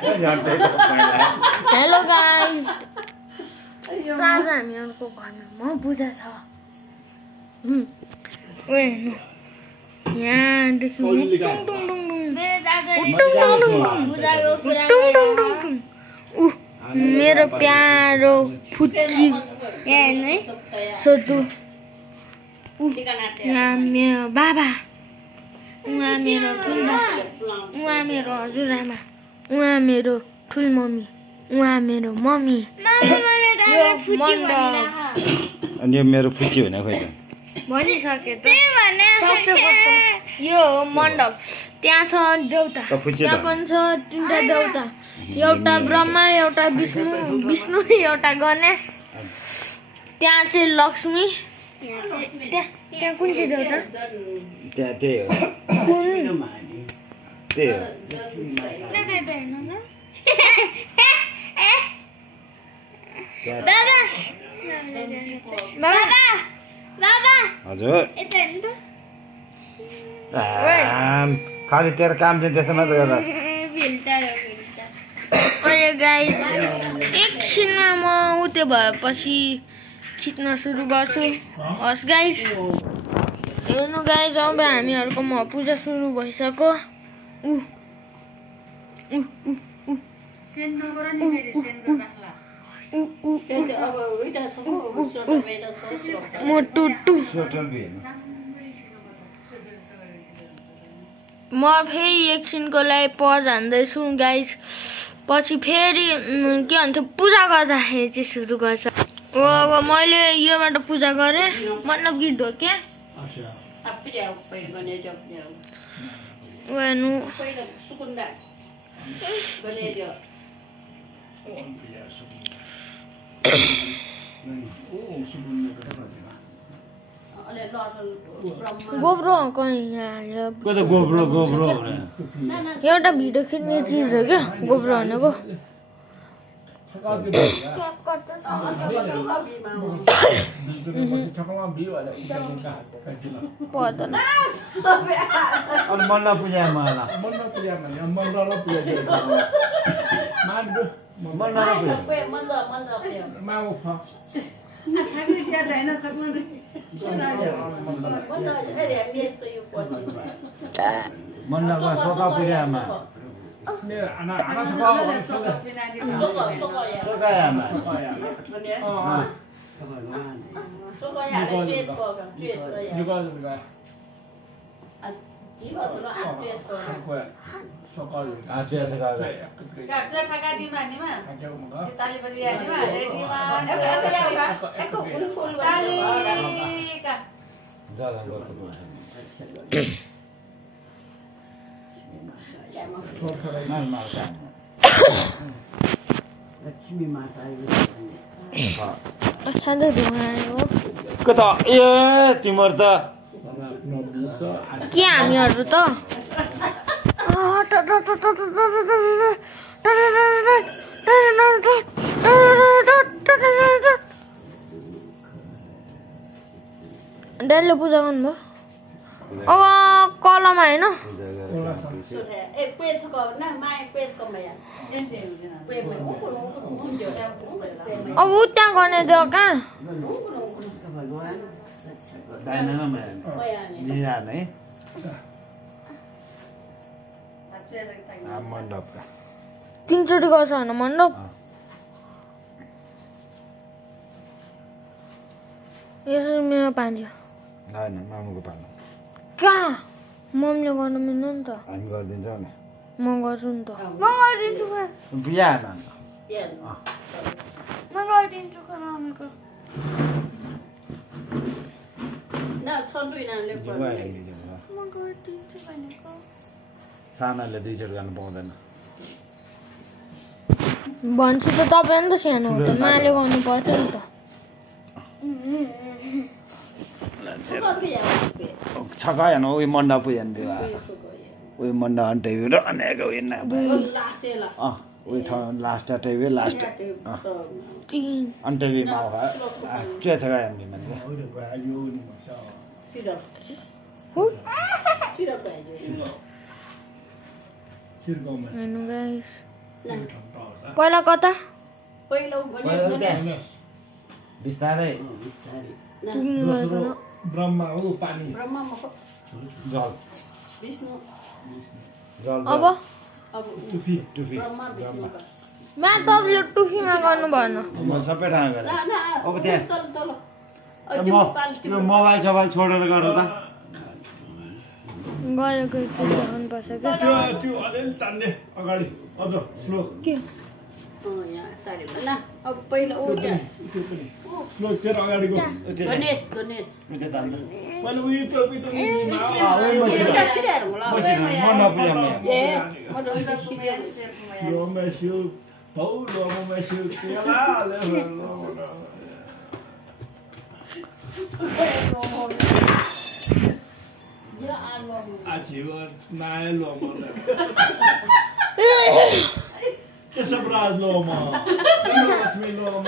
hello guys आज हामीहरुको घरमा पूजा छ ओए हेर्नु यहाँदेखि मेरो दादाले पूजाको कुरा मेरो प्यारो फुच्ची यहाँ हेर्नु है सोधु यहाँ मेरो बाबा उहाँ मेरो ठुलो उहाँ मेरो हजुरआमा उहाँ मेरो ठुल मम्मी उहाँ मेरो मम्मी अनि यो मेरो फुच्ची भने खोइ त भनिसके त सबसे फर्स्ट यो हो मण्डप त्यहाँ छ देउता त्यहाँ पनि छ तीनटा देउता एउटा ब्रह्मा एउटा विष्णु एउटा गणेश त्यहाँ चाहिँ लक्ष्मी त्यहाँ कुन चाहिँ देउता त्यहाँ त्यही हो कुन त्यही हो बाबा हजुर खालि तेरो काम चाहिँ त्यस्तो मात्र गर अहिले गाइस एकछिनमा म उते भएपछि खिच्न सुरु गर्छु हस् गाइस हेर्नु गाइस अब हामीहरुको म पूजा सुरु भइसक्यो म फेरि एकछिनको लागि पज हान्दैछु गाइस पछि फेरि के भन्छ पूजा गर्दाखेरि चाहिँ सुरु गर्छ अब मैले योबाट पूजा गरेँ मतलब कि ढोके हेर्नु गोब्रो एउटा भिडियो खिच्ने चिज हो क्या गोब्रो भनेको पर्दैन मन्डपमा सोका पूजामा लक्ष्मी माता कता ए तिम्रो त के हामीहरु त डेलो पूजा गर्नुभयो अब कलमा हैन अब उ त्यहाँ गर्ने देऊ कहाँ मण्डपका 3 चोटि गर्छ हैन मण्डप यसरी मेरो पानी हैन मामुको पानी कहाँ मम्मीले गर्नु मिल्नु नि त हामी गरिदिन्छौ नि म गर्छु नि त म गरिदिन्छु बिहा म गरिदिन्छु मम्मीको म गरिदिन्छु भनेको सानाले 2 चोट गर्नु पाउँदैन भन्छु त तपाईँ नि त सानो हो त माले गर्नु पर्थ्यो नि त छका हेर्नु उयो मण्डप हेर्नु उयो मण्डप अन्टेबी र अनेक उयो उयो लास्ट टेबी लास्ट अन्टेबी माउहा चाहिँ छका हेर्नु मान्छे हेर्नु गाइस पहिला कता पहिलो गणेश बिस्तारै ब्रह्मा हो पानी ब्रह्मामा जल विष्णु जल अब टुफी ब्रह्मा विष्णुका मा तपाईँले टुफीमा गर्नु भएन म सबै ठाउँ गरेँ अब त्यहाँ तल तल यो मोबाइल सोबाइल छोडेर गर त गरेको हुनुपर्छ क्या त्यो अलिअलि तान्ने अगाडि अझ स्लो के यहाँ साडी ल अब पहिलो ओ स्लो तेरो अगाडिको गणेश गणेश पहिला उयो त्यो एउटा सिरियाहरू होला म नपुजाम ए म त सिरियल यो मेस्यु हौ लो मेस्यु केला यो आल्बम आजीवन स्माइल लो म केशवराज लो म लक्ष्मी लो म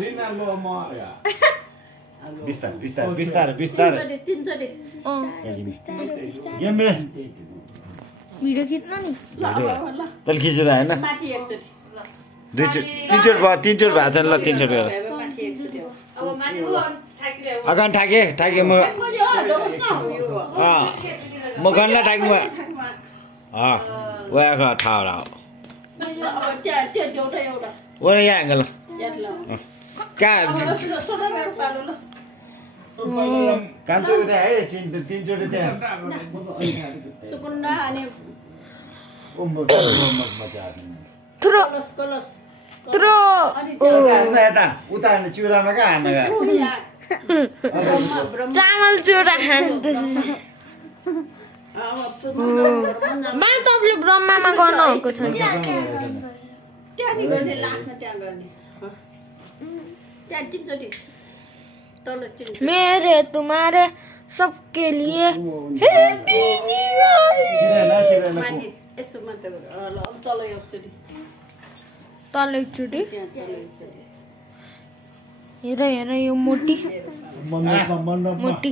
रिना लो म बिस्तारै तीनचोटि यम्मे भिडियो खिच्नु नि ल ल तल खिचेर हैन माथि एकचोटि तीनचोट भयो तीनचोट भएको छ ल तीनचोट गर माथि एकचोटि अब माथि अगान ठाके म म गन्न ठाके म वाका ठाउरा अब त्यहाँ त्यो एउटा ओरे यहाँ गल का कान्छो त्यहाँ है तीनचोटि त्यहाँ सुकुन्डा अनि थ्रो कलश थ्रो यता उता चुरामा कहाँ हान्न गयो चामल चुरा खानु मा तपाईँले ब्रह्मामा गर्नुभएको छ त्यहाँ नि गर्ने लास्टमा त्यहाँ गर्ने त्यहाँ तीनचोटि तल तीन मेरे तुम्हारे सबके लिए हैप्पी न्यू ईयर माथि यसो मात्र ल अब तल एकचोटि तल एकचोटि त्यहाँ तल एकचोटि हेर यो मोटी मोटी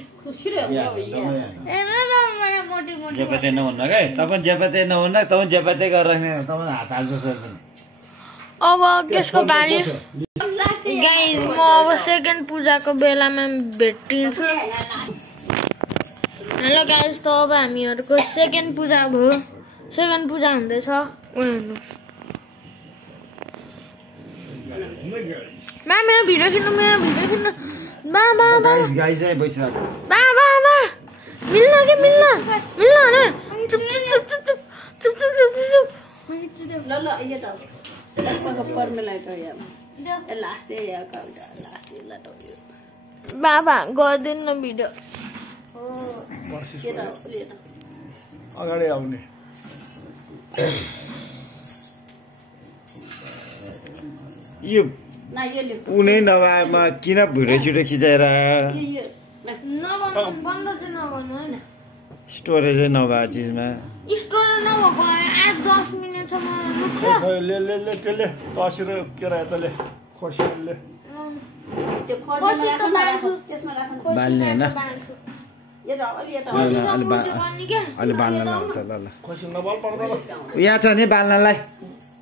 जेपाते नहुन्न क्या तपाईँ जेपाते नहुन्न तपाईँ जेपाते गरेर तपाईँ हात हाल्छ अब केसको पाली गाइस म अब सेकेन्ड पूजाको बेलामा भेटिन्छु हेलो गाइस त अब हामीहरूको सेकेन्ड पूजा भयो सेकेन्ड पूजा हुँदैछ हेर्नुहोस् मेरो भिडियो खिच्नु बा गाई चाहिँ बसिरहेको बा मिल्न के मिल्न अरे चुप ल यो त पर्मेलाई त यहाँ लास्ट यहाँ लास्ट ल त बाबा गरिदिनु न भिडियो के त अगाडि आउने यो ना यो ले उनै नभएमा किन भिडियो छिटो खिचाएर यो बन्द चाहिँ नगर्नु होइन स्टोरेजै नभएको चिजमा स्टोरेज नभएको 8-10 मिनटसम्म ले त्यसले कसेर के र यताले खोसेरले त्यो खोज्न राख्नु त्यसमा राख्नु बाल्ने हैन यो त अलि यो त अलि बाल्नलाई हुन्छ ल खोसेर नबल पर्दैन यहाँ छ नि बाल्नलाई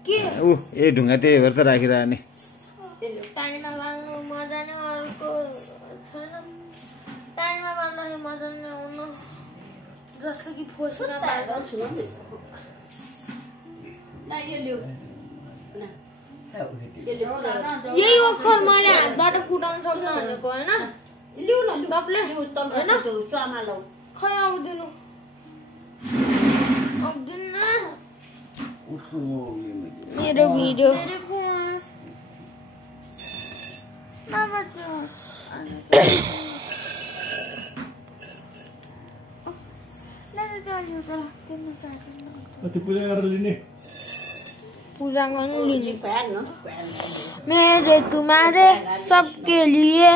के ऊ ए ढुङ्गा त्यही भएर त राखिरह नि पानीमा बाल्नु मजा नै अर्को छैन पानीमा बाल्दाखेरि मजा नै आउनु जस्तो कि फोसमा बाल्दा ना यो लिउ ना यही ओखर मैले हातबाट फुटाउन सक्नु भनेको होइन लिउ न तपाईँले लिउ तल होइन स्वामा लौ खै आउँदिनु आउँदिन मेरो भिडियो त्यो पूजा गरेर लिने पूजा गर्नु लिने भ्यान न मेरे तुम्हारे सबके लिए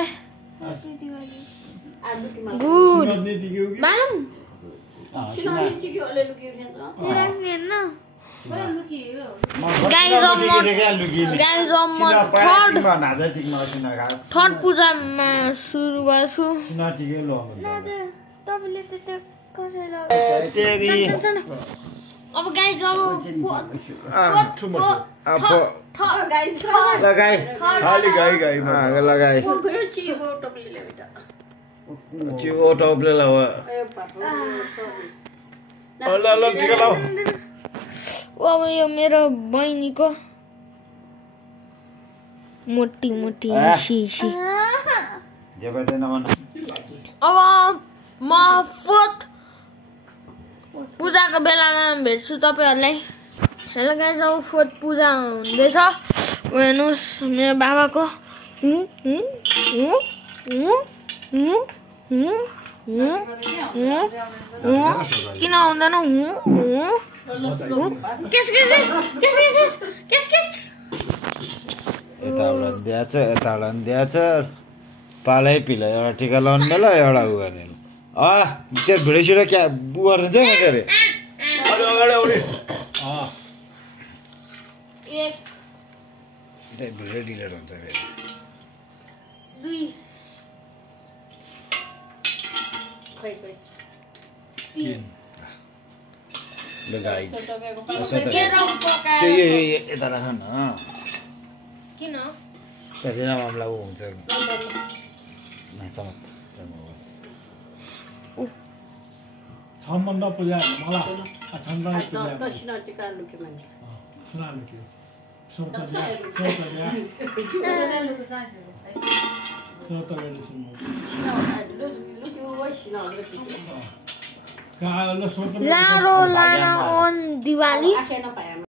आलु कि मा गुड नदिने टिक्यो कि बालम सिनानी टिक्यो अलि लुक्यो नि थर्ड पूजामा सुरु गर्छु अब गाइस अब गाइस लगाई खाली गाई गाई लगाई गयो चिबो टोपलीले बेटा चिबो टोपले ल ल ल टिका लाऊ अब यो मेरो बहिनीको मोटी मोटी सी अब म फोर्थ पूजाको बेलामा भेट्छु तपाईहरुलाई हेलो गाइस अब फोर्थ पूजा हुँदैछ हेर्नुस् मेरो बाबाको किन आउँदैन यताबाट दिएछ पालै पिलो एउटा टिका लाउनु बेला एउटा उ गर्ने त्यो भिडियो सिडियो क्या उ गरिदिन्छ म के अरे अगाडि आउने भिडियो डिलिट हुन्छ फेरि यता राख न किन त्यहाँ मामला ऊ हुन्छ छमन्द पूजा मलाई छन्द पूजा कसिना टिका लुके माने सुना लुक्यो सोता लाडो लाना on दिवाली